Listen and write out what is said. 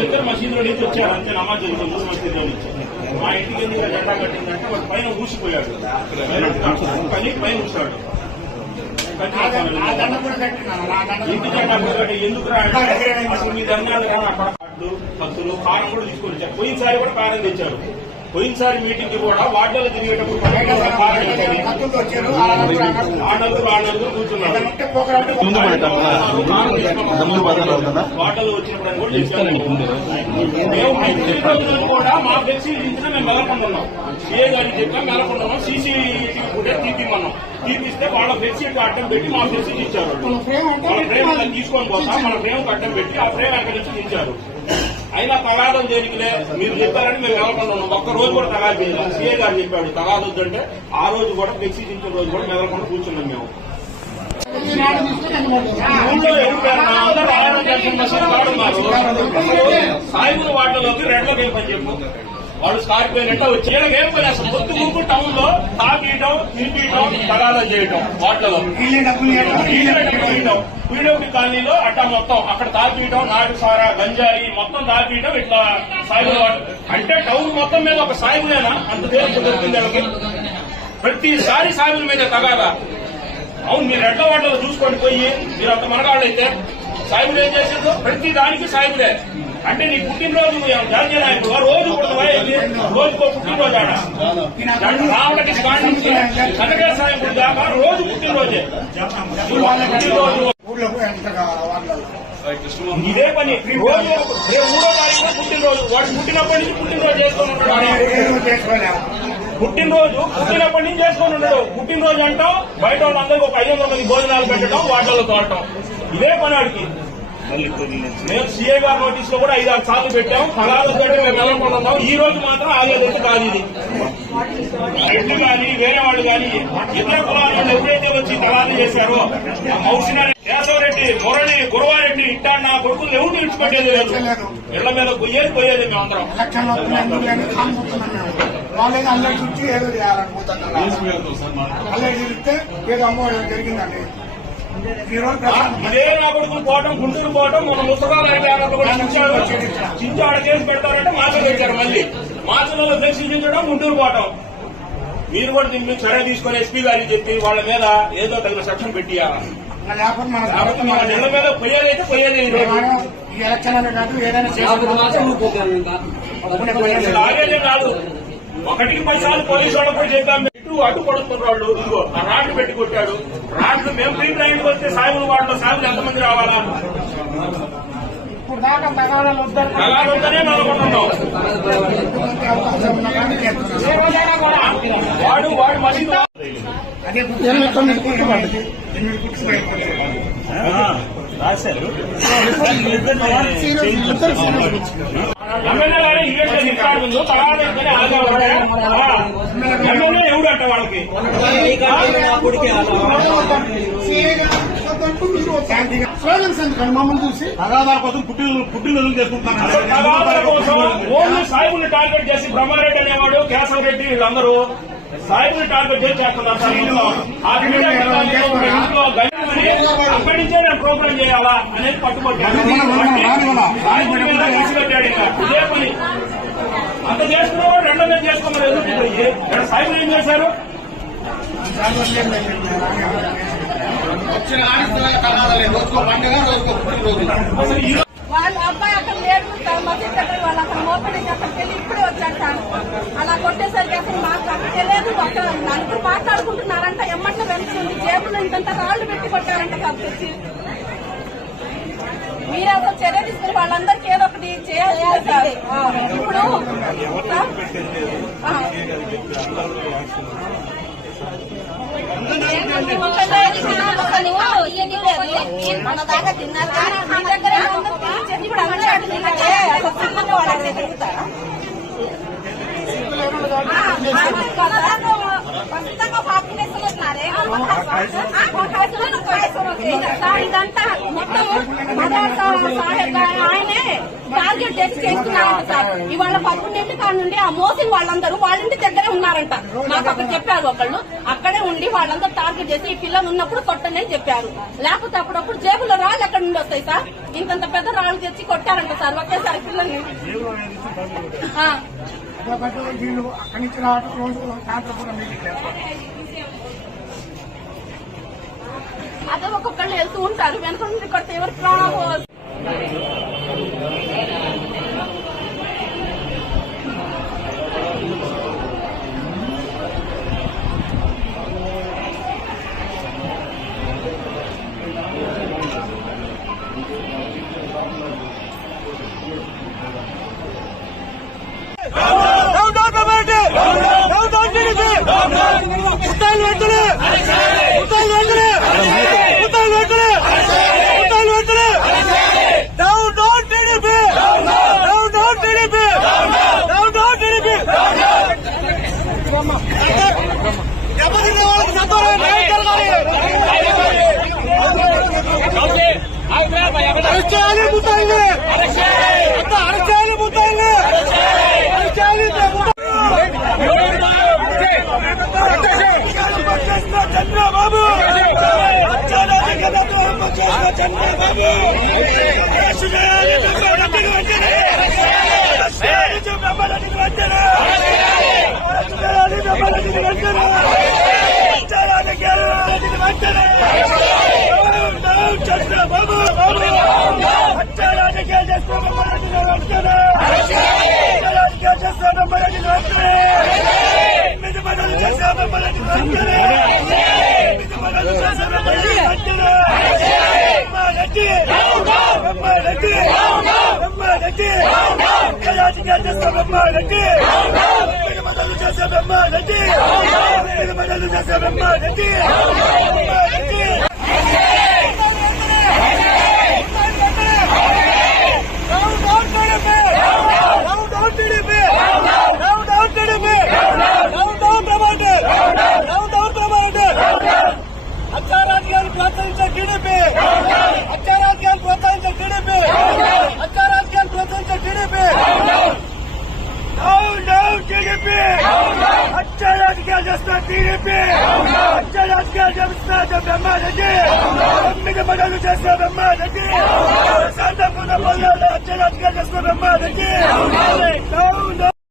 నుంచి వచ్చారు. అంతే నమాజ్ చదువుకొని ముస్లిం నుంచి. మా ఇంటికి ఎందుకు జెండా కట్టిందంటే వాడు పైన ఊసిపోయాడు. పని పైన ఊసాడు. ఇంటి జెండా ఎందుకు రాడు అసలు మీ కానీ అక్కడ భక్తులు కారం కూడా తీసుకొని వచ్చారు. పోయినసారి కూడా కారం తెచ్చారు. పోయినసారి మీటింగ్కి కూడా వార్డులో తిరిగేటప్పుడు వాటలు వచ్చినప్పుడు కూడా చెప్పాను మేము ప్రతి రోజు కూడా మా ఫ్లెక్సీ ఇచ్చిన మేము మెలకొంటున్నాం ఏ గారి చెప్పా మెలకొంటున్నాం సీసీటీవీ కూడా తీపిమన్నాం. తీపిస్తే వాళ్ళ ఫ్లెక్సీ అడ్డం పెట్టి మా ఫ్లెక్సీ ఇచ్చారు వాళ్ళ ఫ్రేమ్ తీసుకొని పోతా. మన ఫ్రేమ్ అడ్డం పెట్టి ఆ ఫ్రేమ్ అక్కడి నుంచి ఇచ్చారు అయినా తగాదం దేనికిలే? మీరు చెప్పారని మేము మెలకొంటున్నాం ఒక్క రోజు కూడా తగాదు చేయలేదు. సీఏ గారు చెప్పాడు తగాదు అంటే ఆ రోజు కూడా ఫ్లెక్సీ దించిన రోజు కూడా మెలకుండా కూర్చున్నాం మేము. ఊళ్ళో ఎవరు అందరూ సాయిబుల పని చెప్పు. వాళ్ళు స్కార్పియో నెట్ట వచ్చి ఏం పని అసలు ముగ్గు టౌన్లో తాపీయటం తినిపించడం తగాదాలు చేయటం వాటిలో. పీడబ్ల్యూ కాలనీలో అట్ట మొత్తం అక్కడ తాపీయటం నాటు సారా గంజాయి మొత్తం తాపీయటం ఇట్లా సాయిబుల వాటి అంటే టౌన్ మొత్తం మీద ఒక సాయిబులేనా? అంత తేలిక దొరికింది వాళ్ళకి ప్రతిసారి సాయిబుల మీద తగాదా. అవును మీరు ఎడ్ల వాటలు చూసుకోండి పోయి మీరు అంత మనగాళ్ళైతే సాయిబులు ఏం చేసిందో ప్రతి దానికి సాయిబులే. అంటే నీ పుట్టినరోజు జాతీయ నాయకుడు. రోజు పుడతావా రోజుకో పుట్టినరోజు ఆడ. రావడానికి కాడి నుంచి దాకా రోజు పుట్టినరోజే. పుట్టినరోజు. ఇదే పని. రోజు మూడో తారీఖు పుట్టినరోజు. వాడు పుట్టినప్పటి నుంచి పుట్టినరోజు చేసుకొని ఉంటాడు పుట్టినరోజు పుట్టినప్పటి నుంచి చేసుకొని ఉండడు పుట్టినరోజు అంటాం బయట వాళ్ళందరికీ ఒక ఐదు వందల మంది భోజనాలు పెట్టడం వాటిలో తోడటం ఇదే పని వాడికి మేము సీఏ గారి నోటీస్లో కూడా ఐదు ఆరు సార్లు పెట్టాం ఫలాలతో మేము వెళ్ళకుండా ఈ రోజు మాత్రం ఆగేదైతే కాదు ఇది. ఎడ్లు కానీ వేరే వాళ్ళు కానీ ఇతర కులాల వాళ్ళు ఎవరైతే వచ్చి తలాలు చేశారో మౌసిన కేశవరెడ్డి మురళి గురవారెడ్డి ఇట్టా నా కొడుకులు ఎవరు విడిచిపెట్టేది లేదు. ఇళ్ళ మీద పోయేది పోయేది మేమందరం. వాళ్ళేదో అల్లరి చుట్టి ఏదో చేయాలనుకుంటున్నారు. అల్లరి తిరిగితే ఏదో అమ్మవాడు జరిగిందండి. ఇదే నా కొడుకులు పోవటం గుంటూరు పోవటం మన ముసలాలు కూడా చించాడు. చించాడ కేసు పెడతారంటే మాసలు వచ్చారు మళ్ళీ. మాసలలో దర్శించడం గుంటూరు పోవటం. మీరు కూడా దీని మీద చర్య తీసుకొని ఎస్పీ గారికి చెప్పి వాళ్ళ మీద ఏదో తగిన సెక్షన్ పెట్టియాలి మన నెల మీద పోయేదైతే పోయేది ఈ ఎలక్షన్ అనే కాదు ఏదైనా ఒకటికి పైసాలు పోలీసు వాళ్ళకు కూడా చెప్పాం. ఇటు అడ్డు పడుతున్న వాళ్ళు ఇదిగో ఆ రాడ్లు పెట్టి కొట్టాడు రాడ్లు మేము ప్రీ ట్రైన్ వస్తే సాయిబుల వాటిలో సాయిబులు ఎంతమంది రావాలా నలుగుతున్నాం. వాడు వాడు అదే ఎమ్మెల్యే గారే తర్వాత ఇద్దరే ఆగాలంటే ఎమ్మెల్యే ఎవడు అంట వాళ్ళకి స్లోగన్స్ ఎందుకండి మమ్మల్ని చూసి తగాదాల కోసం పుట్టిన పుట్టినరోజు చేసుకుంటున్నాను తగాదాల కోసం ఓన్లీ సాయిబుల్ని టార్గెట్ చేసి బ్రహ్మారెడ్డి అనేవాడు కేశవ్ రెడ్డి వీళ్ళందరూ సాయిబుల్ని టార్గెట్ చేసి చేస్తున్నారు సార్. అక్కడి నుంచే నేను ప్రోగ్రామ్ చేయాలా అనేది పెట్టాడు ఇదే పని. అంత చేసుకున్నవాడు రెండో మీద చేసుకోమని ఎదురు ఇక్కడ సాయిబుల్ ఏం చేశారు? అసలు ఈ వాళ్ళ అబ్బాయి అక్కడ లేడు మసీద్ దగ్గర వాళ్ళు అక్కడ మోపడించి అక్కడికి వెళ్ళి ఇప్పుడే వచ్చాడు సార్. అలా కొట్టేసరికి అసలు మాకు అక్కడికి వెళ్ళలేదు ఒక నలుగురు మాట్లాడుకుంటున్నారంట ఎమ్మట్లో వెళ్తుంది జేబులో ఇంతంత రాళ్ళు పెట్టి కొట్టారంట కాబట్టి మీరు అసలు చర్య తీసుకుని వాళ్ళందరికీ ఏదో ఒకటి చేయాలి ఇప్పుడు? మన దాకా తిన్నారు మీ దగ్గర ఇప్పుడు అందరూ అటు అసలు సంబంధం వాళ్ళకి తిరుగుతారా ఖచ్చితంగా ఇదంతా మొత్తం ఆయనే టార్గెట్ చేసి చేస్తున్నారంట సార్ ఇవాళ పప్పు నీటి కాడ నుండి ఆ మోసిన వాళ్ళందరూ వాళ్ళ ఇంటి దగ్గరే ఉన్నారంట. నాకు అక్కడ చెప్పారు ఒకళ్ళు. అక్కడే వాళ్ళందరూ టార్గెట్ చేసి ఈ పిల్లలు ఉన్నప్పుడు కొట్టండి అని చెప్పారు. లేకపోతే అప్పుడప్పుడు జేబులో రాళ్ళు ఎక్కడ నుండి వస్తాయి సార్? ఇంతంత పెద్ద రాళ్ళు తెచ్చి కొట్టారంట సార్. ఒకేసారి పిల్లల్ని ఆ. కాబట్టి వీళ్ళు అక్కడి నుంచి రావడం రోజు సాయంత్రం కూడా మీటింగ్ చేస్తారు అదే ఒక్కొక్కళ్ళు వెళ్తూ ఉంటారు. వెనక నుండి కొడితే ఎవరు ప్రాణాలు చంద్రబాబు చంద్రబాబు చంద్రబాబు రెడ్డి రాజకీయ చేసే రెడ్డి ఎనిమిది మండలు చేస్తాను రెడ్డి ఎనిమిది మండలు అత్యారాజకీయాలు చేస్తున్న బ్రహ్మారెడ్డి తొమ్మిది మండలు చేసిన బ్రహ్మారెడ్డి శాంతపూర్ణ పొందాలి అత్యారాజకీయాలు చేస్తున్న బ్రహ్మారెడ్డి